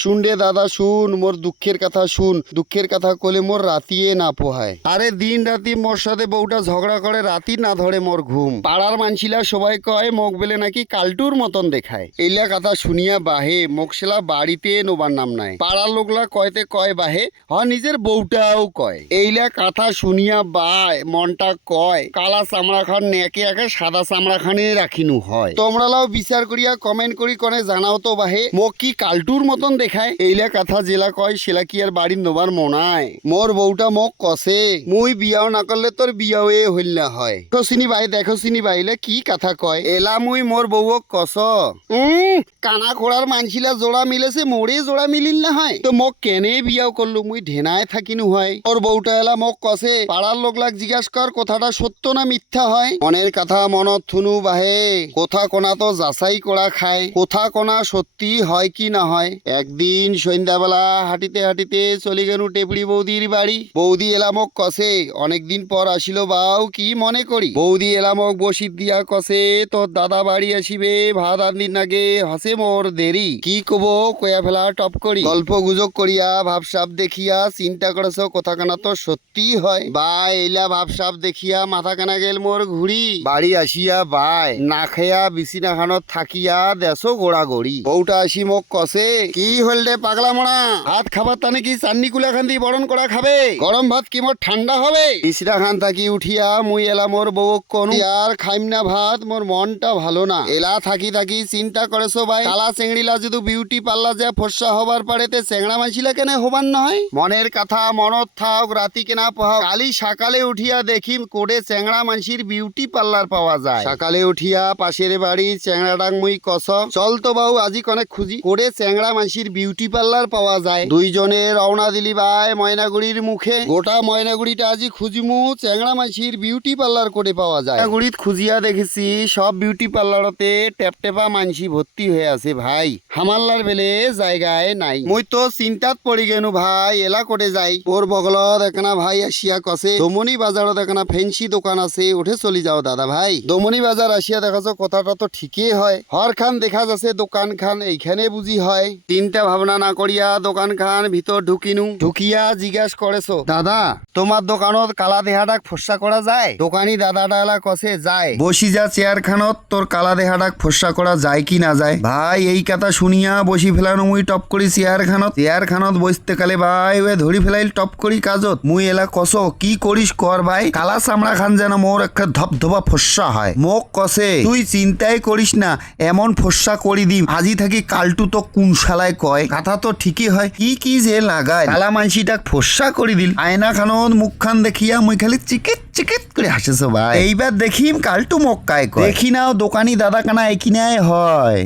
শুন রে দাদা শুন, মোর দুঃখের কথা শুন। দুঃখের কথা কলে মোর রাতিয়ে না পোহায়। আরে দিন রাতি মোর সাথে বউটা ঝগড়া করে, রাতি না ধরে মোর ঘুম। পাড়ার মানছিলা সবাই কয় মোক বেলে নাকি কালটুর মতন দেখায়। এইলা কথা শুনিয়া বাহে মোকসেলা বাড়িতে নোবার নাম নাই। পাড়ার লোকলা কয়তে কয় বাহে, নিজের বউটাও কয়। এইলা কথা শুনিয়া বায় মনটা কয় কালা চামড়া খান নেকে একে সাদা চামড়া খানে রাখিনু হয়। তোমরালাও বিচার করিয়া কমেন্ট করি কনে জানাও তো বাহে মোক কি কালটুর মতন দেখায়। এইলা কথা জেলা কয় সেলা কি আর বাড়ির নোবার মনায়। মোর বউটা মোক কষে মুই বিয়াও না করলে তোর বিয়াও হইল না হয়। দেখো চিনি বাইলে কি কথা কয়। এলা মুই মোর বউক কষ কানা খোড়ার মানছিলা জোড়া মিলেছে মোরে জোড়া মিলিল না হয় তো মোক কেনে বিয়াও করলু মুই ঢেনায় থাকিনু হয়। ওর বউটা এলা মোক কষে পাড়ার লোকলাক জিজ্ঞাসা কর কথাটা সত্য না মিথ্যা হয়। মনের কথা মনত থুনু বাহে কোথা কোনা তো যাচাই করা খায়, কোথা কোনা সত্যি হয় কি না হয়। একদিন সন্ধ্যাবেলা হাঁটিতে হাঁটিতে চলে গেলু টেপড়ি বৌদির বাড়ি। বৌদি এলামক কষে অনেকদিন পর আসিল বাউ কি মনে করি। বৌদি এলামক বসিত দিয়া কষে তোর দাদা বাড়ি আসিবে ভাত আনদিন আগে হাসে মোর দেরি। কি কব কয়া ফেলা টপ করি। গল্প গুজব করিয়া ভাবসাব দেখিয়া চিন্তা করেছ কথা কানা তো সত্যি হয়। বা এইলা ভাবসাব দেখিয়া মাথা কানা গেল মোর ঘুরি। বাড়ি আসিয়া বাই না খেয়া বিছিনাখানত থাকিয়া দেশো গোড়া গড়ি। বউটা আসি মোক কষে কি হল রে পাগলা মরা, ভাত খাবার তানে কি চান্নি কুলা খান দি বরণ করা খাবে? গরম ভাত কি মোর ঠান্ডা হবে? বিছনা খান থাকি উঠিয়া মুই এলা মোর বউক কনু আর খাইম না ভাত, মোর মনটা ভালো না। এলা থাকি থাকি চিন্তা করেছো ভাই কালা চেংড়িলা যদি বিউটি পার্লার যা ফর্সা হবার পারেতে চেংড়া মানছিলা কেন হবার নয়। মনের কথা মনত থাক রাতি কেনা পোহাও। কালি সকালে উঠিয়া দেখিম কোডে চেংড়া মানসির বিউটি পার্লার পাওয়া যায়। সকালে উঠিয়া পাশের বাড়ি চেংড়াডাং মুই কস চল তো বাবু আজি কনেক খুঁজি কোডে চেংড়া মানসির বিউটি পার্লার পাওয়া যায়। দুইজনে রওনা দিলি ভাই ময়নাগুড়ির মুখে। গোটা ময়নাগুড়িটা আজি খুঁজিমু চেংড়া মানসির বিউটি পার্লার কোডে পাওয়া যায়। ময়নাগুড়িত খুঁজিয়া দেখেছি সব বিউটি পার্লারতে টেপটেপা মানসি ভর্তি হয়ে আছে ভাই, হামাল্লার বেলে জায়গায় নাই। মুই তো চিন্তাত পড়ি গেনু ভাই এলা কোডে যাই। ওর বগলত একনা ভাই আসিয়া কসে দমনি বাজারত একনা ফেন্সি দোকান আছে উঠে চলি যাও দাদা ভাই। দমনি বাজার আসিয়া দেখাছ কথাটা তো ঠিকই হয়। হর খান দেখা যাচ্ছে দোকান খান এইখানে বুঝি হয়। চিন্তা ভাবনা না করিয়া দোকান খান ভিতর ঢুকিনু। ঢুকিয়া জিজ্ঞাস করেছো দাদা তোমার দোকানত কালা দেহাটাক ফর্সা করা যায়? দোকানি দাদাটা এলা কসে যায়। বসি যা চেয়ার খানত তোর কালা দেহাটাক ফর্সা করা যায় কি না যায়। ভাই এই কথা শুনিয়া বসি ফেলানো মুই টপ করি চেয়ার খানত বসতে কালে ভাই ওয়ে ধরি ফেলাইল টপ করি কাজত। মুই এলা কস কি করিস কর ভাই, কালা চামড়া খান যেন মোর একটা ধপধপা ফর্সা হয়। মোক কসে তুই চিন্তাই করিস না এমন ফর্সা করি দিম আজি থাকি কালটু তো কোন শালায় কয়। কথা তো ঠিকই হয় কি কি যে লাগায়। কালা মানসিটাক ফর্সা করি দিল। আয়না খানত মুখ খান দেখিয়া মুই খালি চিকিট চিকিট করে হাসিস ভাই। এইবার দেখিম কালটু মোক কায় কয়। দেখি নাও দোকানি দাদা কানা একিনায় হয়।